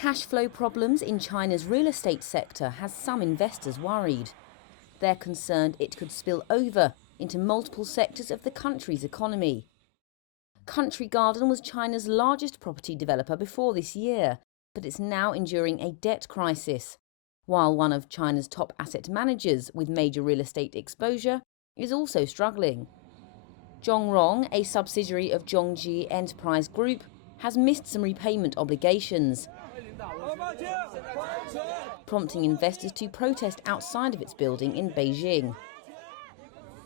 Cash flow problems in China's real estate sector has some investors worried. They're concerned it could spill over into multiple sectors of the country's economy. Country Garden was China's largest property developer before this year, but it's now enduring a debt crisis, while one of China's top asset managers with major real estate exposure is also struggling. Zhongrong, a subsidiary of Zhongji Enterprise Group, has missed some repayment obligations, prompting investors to protest outside of its building in Beijing.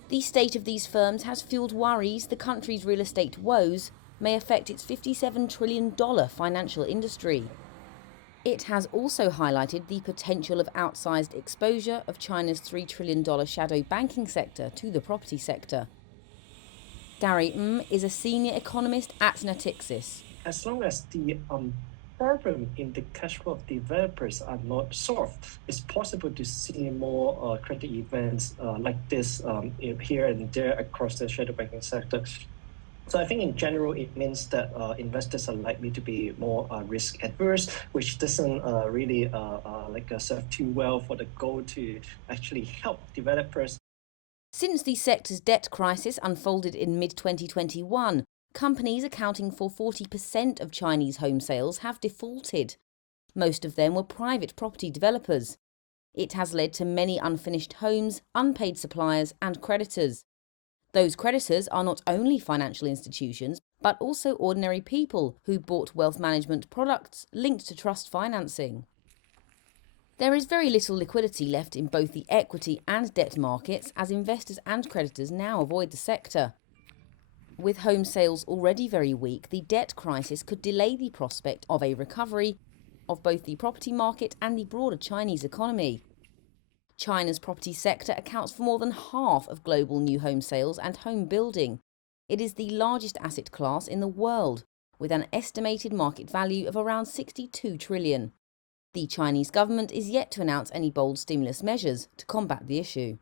The state of these firms has fueled worries the country's real estate woes may affect its $57 trillion financial industry. It has also highlighted the potential of outsized exposure of China's $3 trillion shadow banking sector to the property sector. Gary is a senior economist at Natixis. As long as the problem in the cash flow of developers are not solved, it's possible to see more credit events like this here and there across the shadow banking sector. So I think in general, it means that investors are likely to be more risk adverse, which doesn't really serve too well for the goal to actually help developers. Since the sector's debt crisis unfolded in mid-2021, companies accounting for 40% of Chinese home sales have defaulted. Most of them were private property developers. It has led to many unfinished homes, unpaid suppliers and creditors. Those creditors are not only financial institutions, but also ordinary people who bought wealth management products linked to trust financing. There is very little liquidity left in both the equity and debt markets as investors and creditors now avoid the sector. With home sales already very weak, the debt crisis could delay the prospect of a recovery of both the property market and the broader Chinese economy. China's property sector accounts for more than half of global new home sales and home building. It is the largest asset class in the world, with an estimated market value of around 62 trillion. The Chinese government is yet to announce any bold stimulus measures to combat the issue.